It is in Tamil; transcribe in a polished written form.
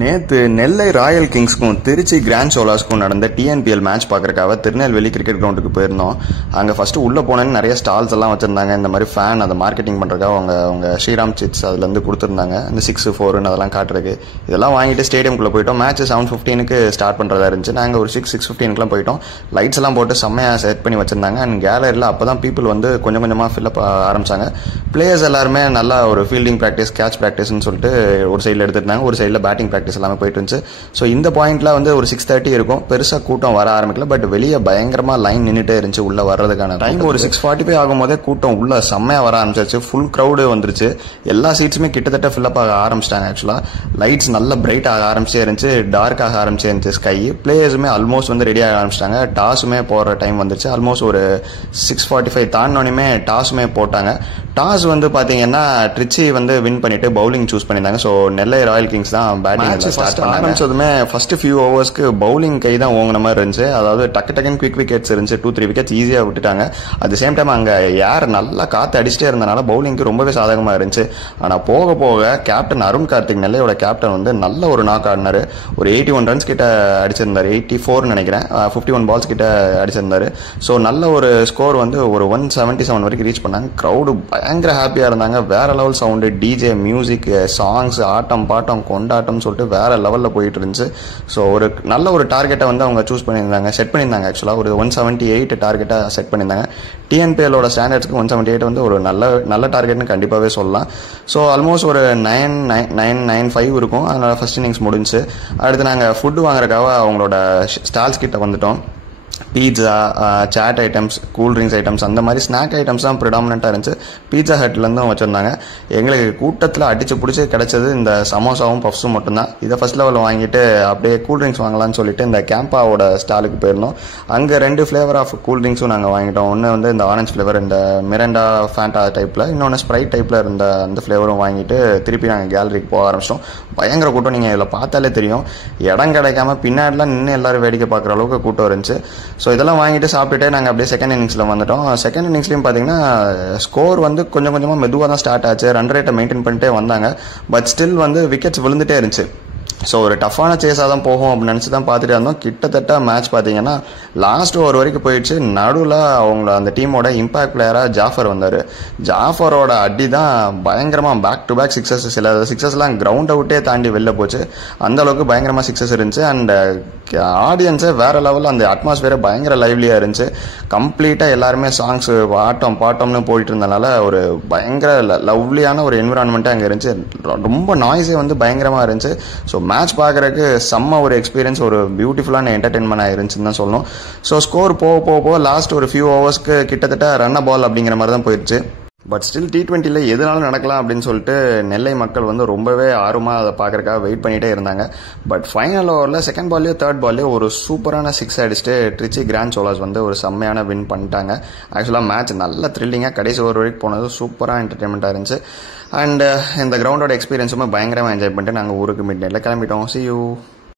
நேற்று நெல்லை ராயல் கிங்ஸ்க்கும் திருச்சி கிராண்ட் சோலாஸ்க்கும் நடந்த டிஎன்பிஎல் மேட்ச் பார்க்கறக்காக திருநெல்வேலி கிரிக்கெட் கிரவுண்டுக்கு போயிருந்தோம். அங்கே ஃபஸ்ட்டு உள்ளே போனேன்னு நிறைய ஸ்டால்ஸ் எல்லாம் வச்சுருந்தாங்க. இந்த மாதிரி ஃபேன் அதை மார்க்கெட்டிங் பண்ணுறதுக்காக அவங்க ஸ்ரீராம் சிட்ஸ் அதுலேருந்து கொடுத்துருந்தாங்க. இந்த 6-4 அதெல்லாம் காட்டுறதுக்கு இதெல்லாம் வாங்கிட்டு ஸ்டேடியம்குள்ளே போயிட்டோம். மேட்ச் 7:15 ஸ்டார்ட் பண்ணுறதா இருந்துச்சு. நாங்கள் ஒரு 6:15 போயிட்டோம். லைட்ஸ் எல்லாம் போட்டு செம்மையாக செட் பண்ணி வச்சுருந்தாங்க. அண்ட் கேலரியில் அப்போ தான் பீப்புள் வந்து கொஞ்சம் கொஞ்சமாக ஃபில்லப் ஆரம்பிச்சாங்க. பிளேயர்ஸ் எல்லாருமே நல்லா ஒரு ஃபீல்டிங் ப்ராக்டிஸ், கேட்ச் ப்ராக்டிஸ்ன்னு சொல்லிட்டு ஒரு சைடில் எடுத்துருந்தாங்க. ஒரு சைடில் பேட்டிங் ப்ராக்டிஸ் எல்லாமே போயிட்டு இருந்துச்சு. ஸோ இந்த பாயிண்ட்ல வந்து ஒரு 6:30 இருக்கும். பெருசாக கூட்டம் வர ஆரம்பிக்கல. பட் வெளியே பயங்கரமாக லைன் நின்றுட்டே இருந்துச்சு உள்ள வர்றதுக்கான டைம். ஒரு 6:45 ஆகும் போதே கூட்டம் உள்ள செம்மையாக வர ஆரம்பிச்சிருச்சு. ஃபுல் க்ரௌடு வந்துருச்சு. எல்லா சீட்ஸுமே கிட்டத்தட்ட ஃபில்லப் ஆக ஆரம்பிச்சிட்டாங்க. ஆக்சுவலாக லைட்ஸ் நல்ல பிரைட் ஆக ஆரம்பிச்சே இருந்துச்சு. டார்க் ஆக ஆரம்பிச்சே இருந்துச்சு ஸ்கை. பிளேயர்ஸுமே ஆல்மோஸ்ட் வந்து ரெடி ஆக ஆரம்பிச்சிட்டாங்க. டாஸுமே போகிற டைம் வந்துருச்சு. ஆல்மோஸ்ட் ஒரு 6:45 தாண்டினோடனே டாஸுமே போட்டாங்க. டாஸ் வந்து பார்த்தீங்கன்னா ட்ரிச்சி வந்து வின் பண்ணிட்டு பவுலிங் சூஸ் பண்ணியிருந்தாங்க. ஸோ நெல்லை ராயல் கிங்ஸ் தான் பேட்டிங் ஸ்டார்ட் ஆரம்பிச்சதுமே ஃபர்ஸ்ட் ஃபியூ ஓவர்ஸ்க்கு பவுலிங் கை தான் ஓங்கின மாதிரி இருந்துச்சு. அதாவது டக்குன்னு குவிக் விக்கெட்ஸ் இருந்துச்சு. 2-3 விக்கெட்ஸ் ஈஸியாக விட்டுட்டாங்க. அட் சேம் டைம் அங்கே யார் நல்லா காற்று அடிச்சுட்டே இருந்தனால பவுலிங்க்கு ரொம்பவே சாதகமாக இருந்துச்சு. ஆனால் போக போக கேப்டன் அருண் கார்த்திக், நெல்லையோட கேப்டன் வந்து நல்ல ஒரு நாக் ஆடினாரு. ஒரு 81 ரன்ஸ் கிட்ட அடிச்சிருந்தாரு. 84 நினைக்கிறேன். 51 பால்ஸ் கிட்ட அடிச்சிருந்தாரு. ஸோ நல்ல ஒரு ஸ்கோர் வந்து ஒரு 177 வரைக்கும் ரீச் பண்ணாங்க. க்ரௌடு பயங்கர ஹாப்பியாக இருந்தாங்க. வேற level sound, DJ, music, songs, ஆட்டம் பாட்டம் கொண்டாட்டம் சொல்லிட்டு வேற லெவலில் போயிட்டு இருந்துச்சு. ஸோ ஒரு நல்ல ஒரு டார்கெட்டை வந்து அவங்க சூஸ் பண்ணியிருந்தாங்க, செட் பண்ணியிருந்தாங்க. ஆக்சுவலாக ஒரு 178 டார்கெட்டாக செட் பண்ணியிருந்தாங்க. டிஎன்பிஎலோட ஸ்டாண்டர்ட்ஸ்க்கு 178 வந்து ஒரு நல்ல டார்கெட்னு கண்டிப்பாகவே சொல்லலாம். ஸோ ஆல்மோஸ்ட் ஒரு 9-9-9-5 இருக்கும். அதனால ஃபர்ஸ்ட் இன்னிங்ஸ் முடிஞ்சு அடுத்து நாங்கள் ஃபுட்டு வாங்குறதுக்காக அவங்களோட ஸ்டால்ஸ் கிட்ட வந்துட்டோம். Pizza, chaat items, cool drinks items, அந்த மாதிரி ஸ்நாக் ஐட்டம்ஸ் தான் ப்ரிடாமினெண்ட்டாக இருந்துச்சு. பீட்சா ஹட்லேருந்தும் வச்சுருந்தாங்க. எங்களுக்கு கூட்டத்தில் அடித்து பிடிச்சி கிடச்சது இந்த சமோசாவும் பஃப்ஸும் மட்டும்தான். இதை ஃபர்ஸ்ட் லெவலில் வாங்கிட்டு அப்படியே கூல்ட்ரிங்க்ஸ் வாங்கலாம்னு சொல்லிட்டு இந்த கேம்பாவோட ஸ்டாலுக்கு போயிருந்தோம். அங்கே 2 ஃப்ளேவர் ஆஃப் கூல்ட்ரிங்க்ஸும் நாங்கள் வாங்கிட்டோம். ஒன்று வந்து இந்த ஆரஞ்ச் ஃப்ளேவர், இந்த மிரண்டா ஃபேண்டா டைப்பில், இன்னொன்று ஸ்ப்ரைட் டைப்பில் இருந்த அந்த ஃப்ளேவரும் வாங்கிட்டு திருப்பி நாங்கள் கேலரிக்கு போக ஆரம்பிச்சிட்டோம். பயங்கர கூட்டம். நீங்கள் இதில் பார்த்தாலே தெரியும். இடம் கிடைக்காம பின்னாடிலாம் நின்று எல்லாரும் வேடிக்கை பார்க்குற அளவுக்கு கூட்டம் இருந்துச்சு. ஸோ இதெல்லாம் வாங்கிட்டு சாப்பிட்டுட்டு நாங்கள் அப்படியே செகண்ட் இன்னிங்ஸில் வந்துட்டோம். செகண்ட் இன்னிங்ஸ்லையும் பார்த்தீங்கன்னா ஸ்கோர் வந்து கொஞ்சம் கொஞ்சமாக மெதுவாக தான் ஸ்டார்ட் ஆச்சு. ரன் ரேட்டை மெயின்டைன் பண்ணிட்டே வந்தாங்க. பட் ஸ்டில் வந்து விக்கெட்ஸ் விழுந்துட்டே இருந்துச்சு. ஸோ ஒரு டஃப்பான சேஸாக தான் போகும் அப்படின்னு நினச்சி தான் பார்த்துட்டு இருந்தோம். கிட்டத்தட்ட மேட்ச் பார்த்தீங்கன்னா லாஸ்ட் ஓவர் வரைக்கும் போயிடுச்சு. நடுவில் அவங்கள அந்த டீமோட இம்பாக்ட் பிளேயராக ஜாஃபர் வந்தார். ஜாஃபரோட அடி தான் பயங்கரமாக பேக் டு பேக் சிக்ஸஸ். சில சிக்ஸஸ்லாம் கிரவுண்ட் அவுட்டே தாண்டி வெளில போச்சு. அந்த அளவுக்கு பயங்கரமாக சிக்ஸஸ் இருந்துச்சு. அண்ட் ஆடியன்ஸே வேற லெவலில், அந்த அட்மாஸ்பியரே பயங்கர லைவ்லியாக இருந்துச்சு. கம்ப்ளீட்டாக எல்லாருமே சாங்ஸ், ஆட்டம் பாட்டம்னு போயிட்டு இருந்தனால ஒரு பயங்கர லவ்லியான ஒரு என்விரான்மெண்ட்டே அங்கே இருந்துச்சு. ரொம்ப நாய்ஸே வந்து பயங்கரமாக இருந்துச்சு. ஸோ மேட்ச் பார்க்குறதுக்கு செம்ம ஒரு எக்ஸ்பீரியன்ஸ், ஒரு பியூட்டிஃபுல்லான என்டர்டெயின்மெண்ட் ஆயிருந்துச்சுன்னு தான் சொல்லணும். ஸோ ஸ்கோர் போக லாஸ்ட் ஒரு ஃபியூ ஓவர்ஸ்க்கு கிட்டத்தட்ட ரன் அ பால் அப்படிங்கிற மாதிரி தான் போயிடுச்சு. பட் ஸ்டில் T20 எதுனாலும் நடக்கலாம் அப்படின்னு சொல்லிட்டு நெல்லை மக்கள் வந்து ரொம்பவே ஆர்வமாக அதை பார்க்கறக்காக வெயிட் பண்ணிகிட்டே இருந்தாங்க. பட் ஃபைனல் ஓவரில் செகண்ட் பால்லையோ தேர்ட் பால்லையோ ஒரு சூப்பரான 6 அடிச்சுட்டு ட்ரிச்சி கிராண்ட் சோலாஸ் வந்து ஒரு செம்மையான வின் பண்ணிட்டாங்க. ஆக்சுவலாக மேட்ச் நல்ல த்ரில்லிங்காக கடைசி ஓவர் வரைக்கும் போனது சூப்பராக என்டர்டெயின்மெண்ட்டாக இருந்துச்சு. அண்ட் இந்த கிரவுண்டோட எக்ஸ்பீரியன்ஸுமே பயங்கரமாக என்ஜாய் பண்ணிட்டு நாங்கள் ஊருக்கு மிட் நைட்டில் கிளம்பிட்டோம். See you.